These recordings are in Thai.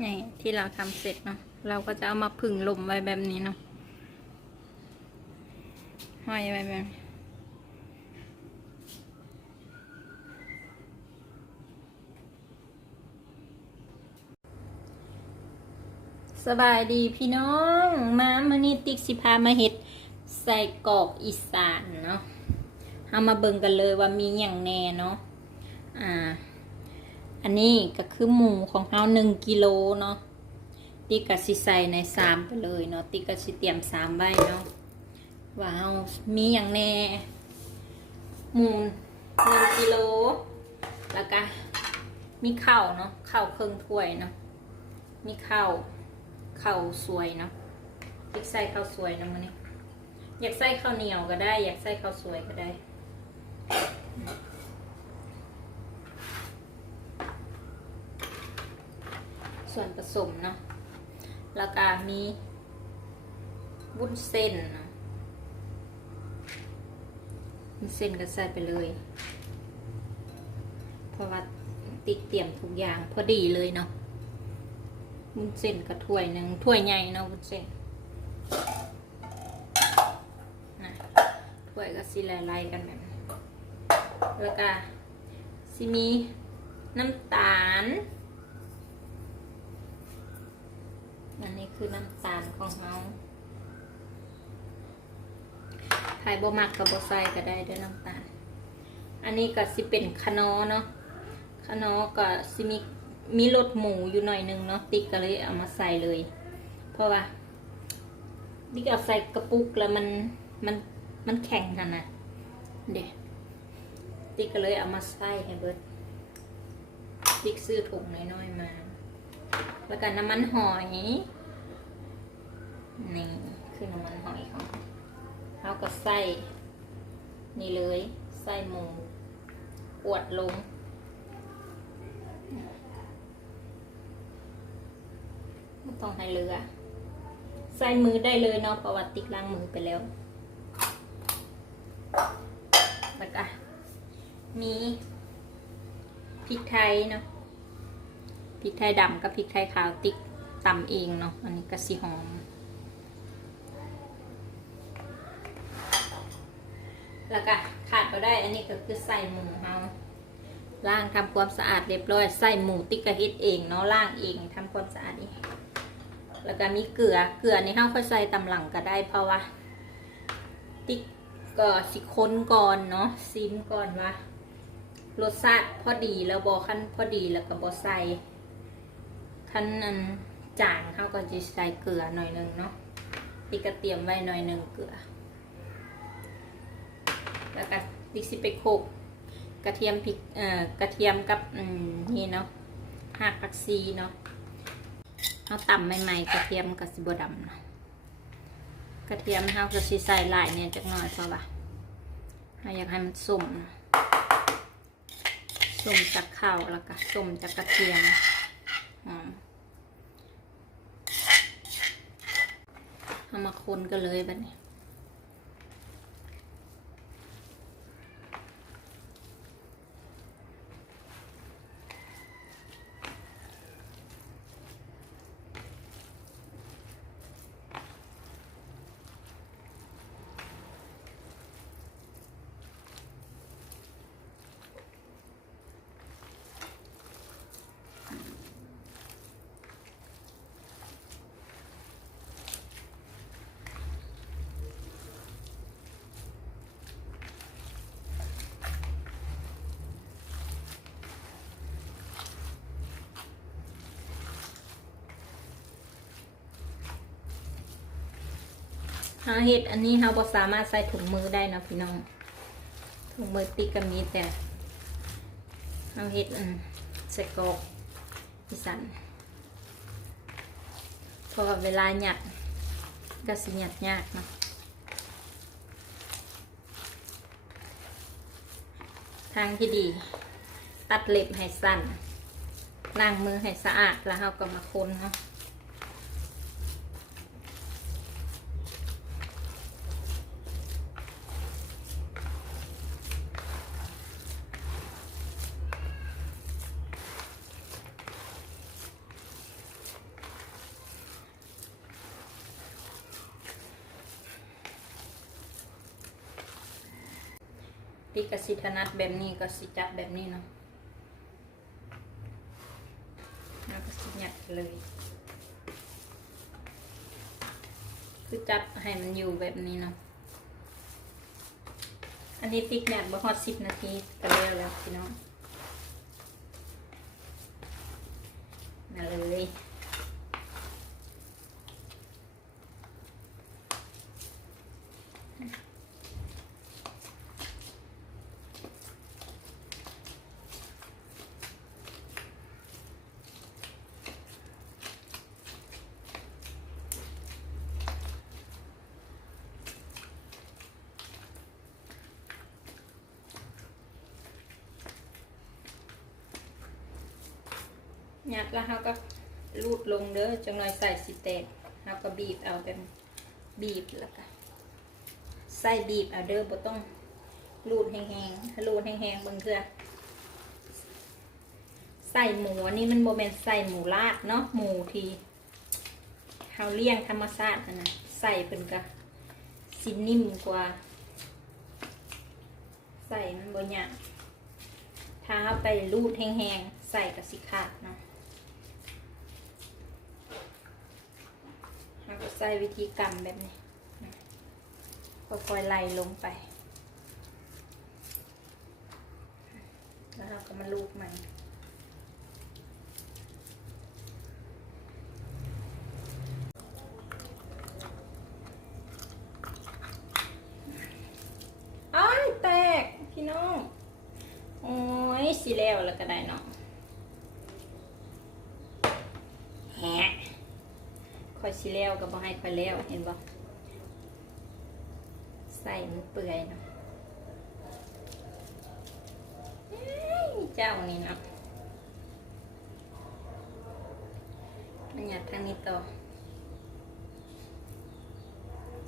นี่ที่เราทำเสร็จเนาะเราก็จะเอามาผึ่งลมไว้แบบนี้เนาะห้อยไว้แบบสบายดีพี่น้องมามือนี้ติ๊กสิพามาเห็ดใส่กรอกอีสานเนาะเอามาเบิ่งกันเลยว่ามีอย่างแน่เนาะอ่า อันนี้ก็คือหมูของเราหนึ่งกิโลเนาะติ๊กก็สิใส่ในสามไปเลยเนาะติ๊กก็สิเตรียมสามใบเนาะว่าเรามีอย่างแน่หมูหนึ่งกิโลแล้วก็มีข้าวเนาะข้าวครึ่งถ้วยเนาะมีข้าวข้าวสวยเนาะติ๊กใส่ข้าวสวยนะมื้อนี้อยากใส่ข้าวเหนียวก็ได้ อยากใส่ข้าวสวยก็ได้ สมเนาะแล้วก็มีวุ้นเส้นเนาะวุ้นเส้นก็ใส่ไปเลย เพราะว่าติ๊กเตรียมทุกอย่างพอดีเลยเนาะวุ้นเส้นกับถ้วยหนึ่งถ้วยใหญ่เนาะวุ้นเส้นนะถ้วยก็สิไล่ๆกันแบบแล้วก็สิมีน้ำตาล คือน้ำตาลของเราไข่บมักกับบใส่ก็ได้ด้วยน้ำตาล อันนี้ก็สิเป็นขนอเนาะขนอก็สิมีมีรสหมูอยู่หน่อยนึงเนาะติ๊กก็เลยเอามาใส่เลย เพราะว่าติ๊กเอาใส่กระปุกแล้วมันมันมันแข็งขนาดเด็ติ๊กก็เลยเอามาใส่ให้เบิร์ดติ๊กซื้อถุงน้อยๆมา แล้วก็น้ำมันหอย นี่คือน้ำมันหอยของเราก็ใส่นี่เลยใส่หมูอวดลงไม่ต้องให้เรือ ใส่มือได้เลยเนาะประวัติติ๊กล้างมือไปแล้วแล้วก็มีพริกไทยเนาะพริกไทยดำกับพริกไทยขาวติ๊กตำเองเนาะอันนี้ก็สีหอม แล้วก็ขาดไปได้ อันนี้ก็คือใส่หมูเฮาล้างทำความสะอาดเรียบร้อยใส่หมูติ๊กกระเฮ็ดเองเนาะล้างเองทำความสะอาดเองแล้วก็มีเกลือเกลือในี่เฮาค่อยใส่ตำหลังก็ได้เพราะว่า ติ๊กก็สิค้นก่อนเนาะซิมก่อนว่ารสชาติพอดีแล้วบอขั้นพอดีแล้วก็บอใส่ขั้นอันจางเขาก็จะใส่เกลือหน่อยหนึ่งเนาะที่กระเตรียมไว้หน่อยหนึ่งเกลือ แล้วก็ดิกสิไปโขกกระเทียมพริกเอ่อกระเทียมกับอืมนี่เนาะหักผักซีเนาะเอาตำใหม่ๆกระเทียมกับสิบดำเนาะกระเทียมเขาก็สิใส่หลายเนี่ยจักหน่อยเพราะว่าเราอยากให้มันสุ่มสุ่มจากข้าวแล้วก็สุ่มจากกระเทียมอืมเอามาคนกันเลยแบบนี้ หาเห็ดอันนี้เราบ่สามารถใส่ถุงมือได้นะพี่น้องถุงมือติดก็มีแต่เราเห็ดอันใส่กอกอีสันพราะว่าเวลาหยัดก็สิหยัดยากเนาะทางที่ดี ตัดเล็บให้สั้นล้างมือให้สะอาดแล้วเราก็มาคนเนาะ ติกสิถนัดแบบนี้ก็สิจับแบบนี้เนาะแล้วก็สิหยัดเลย คือจับให้มันอยู่แบบนี้เนาะอันนี้ติ๊กแบบบ่ฮอดสิบนาทีก็เร็วแล้วพี่น้องมาเลย ยัดแล้วเขาก็รูดลงเด้อจังหน่อยใส่สิแตกเขาก็บีบเอาแบบบีบแล้วก็ใส่บีบเอาเด้อบ่ต้องรูดแห้งๆถ้ารูดแห้งๆเบิ่งเถื่อใส่หมูนนี้มันโมเมนใส่หมูลาดเนาะหมูทีเฮาเลี้ยงธรรมชาตินะใส่เป็นกะสินิ่มกว่า ใส่มันบ่หยาบถ้าเอาไปรูดแห้งๆใส่กับสิขาดเนาะ เราก็ ใส่วิธีกรรมแบบนี้ค่อยๆไล่ลงไป แล้วเราก็มาลูกมันอ้ายแตกพี่น้อง โอ้ยสีแล้วแล้วก็ได้เนาะแฮะ ค่อย สิแล้วก็บ่ให้ค่อยแล้วเห็นบ่ใส่มันเปื่อยเนาะเจ้านี่เนาะมันอยากทางนี้ต่อ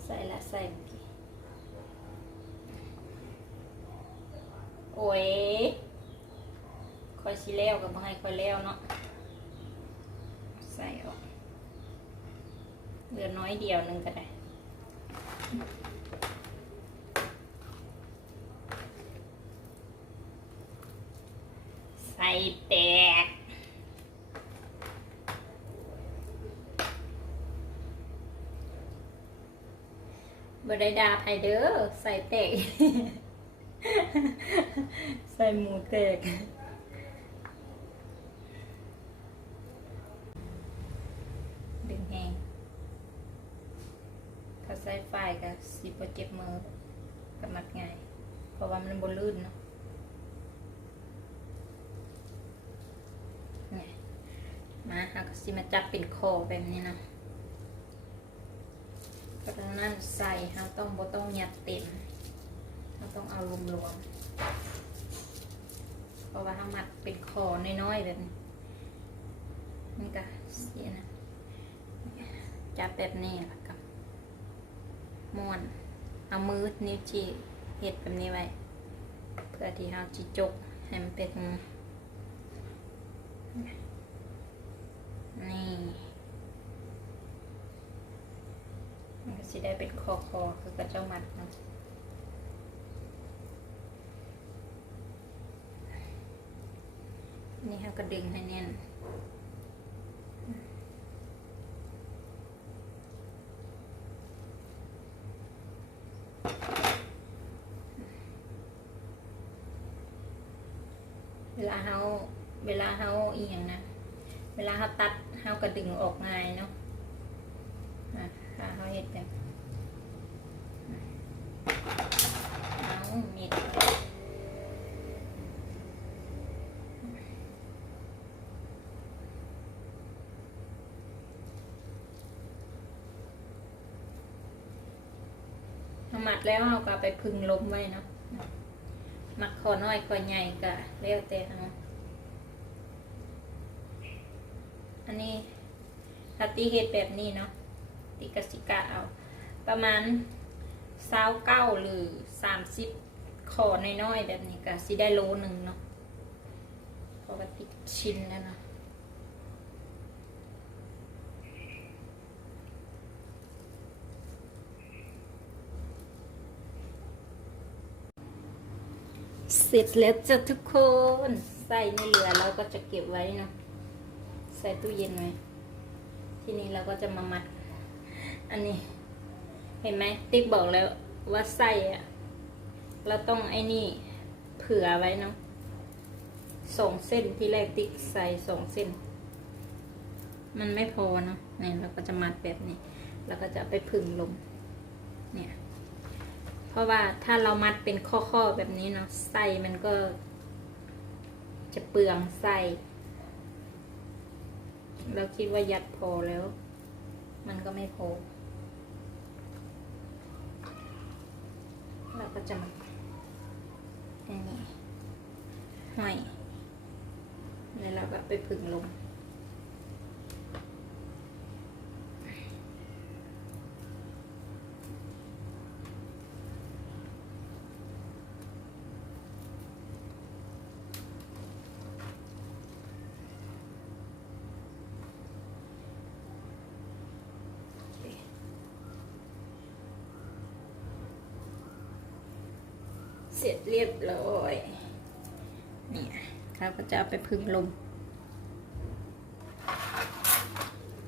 ใส่ละใส่กี้โอ้ยค่อยสิแล้วก็บ่ให้ค่อยแล้วเนาะใส่ออก เหลือน้อยเดียวหนึงก็ได้ใส่แตกบได้ดาไผเด้อใส่แตก ใส่หมูแตก ดึงแหง ถ้าใส่ไฟก็สิบเจ็บมือกับมัดง่ายเพราะว่ามันบนลื่นเนาะมาเราก็สิมาจับเป็นคอแบบนี้นะเพราะฉะนั้นใส่เราต้องบ่ต้องหยัดเต็มเราต้องเอารวมๆเพราะว่าเรามัดเป็นคอน้อยๆแบบนี้มันก็เสียนะจับแบบนี้ล้วก็ ม้วนเอามือนิ้วจีเห็ดแบบนี้ไว้ เพื่อที่เราจิจกให้มันเป็น นี่มันก็สิได้เป็นคอคอคือกระเจ้ามัดนะนี่เราก็ดึงให้แน่นาเฮาเวลาเฮาอีหยังนะ เวลาเฮาตัดเฮาก็ดึงออกง่ายเนาะอะถ้าเฮาเฮ็ดแบบเอามีดเฮามัดแล้วเฮาก็เอาไปพึ่งลมไว้เนาะหมักคอน้อยคอใหญ่ก็แล้วแต่เฮาอันนี้ ถ้าตีเฮ็ดแบบนี้เนาะตีกสิกะเอา ประมาณเศร้าเก้าหรือสามสิบคอน้อยๆแบบนี้ก็สิได้โลหนึ่งเนาะเพราะว่าติดชิ้นแล้วเนาะเสร็จแล้วจ้ะทุกคนไส้ไม่เหลือเราก็จะเก็บไว้เนาะใส่ตู้เย็นไว้ ทีนี้เราก็จะมามัด อันนี้ เห็นไหมติ๊กบอกแล้วว่าไส้อะเราต้องไอ้นี่เผื่อไว้เนาะสองเส้นที่แรกติ๊กใส่สองเส้น มันไม่พอเนาะเนี่ยเราก็จะมัดแบบนี้ แล้วก็จะไปผึ่งลมเนี่ย เพราะว่าถ้าเรามัดเป็นข้อๆแบบนี้เนาะไส้มันก็จะเปลืองไส้ เราคิดว่ายัดพอแล้ว มันก็ไม่พอเราก็จะมาอันนี้ห้อยแล้วเราก็ไปผึ่งลม เส ร็จเรียบร้อย เนี่ยเราก็จะเอาไปพึ่งลม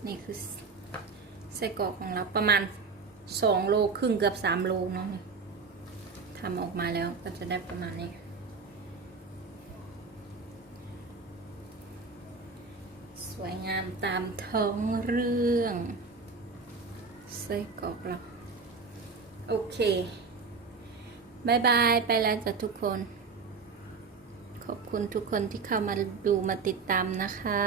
นี่คือไส้กรอกของเราประมาณสองโลครึ่งเกือบสามโลเนาะทำออกมาแล้วก็จะได้ประมาณนี้ สวยงามตามท้องเรื่องไส้กรอกเราโอเค บายบาย ไปแล้วจ้ะทุกคน ขอบคุณทุกคนที่เข้ามาดูมาติดตามนะคะ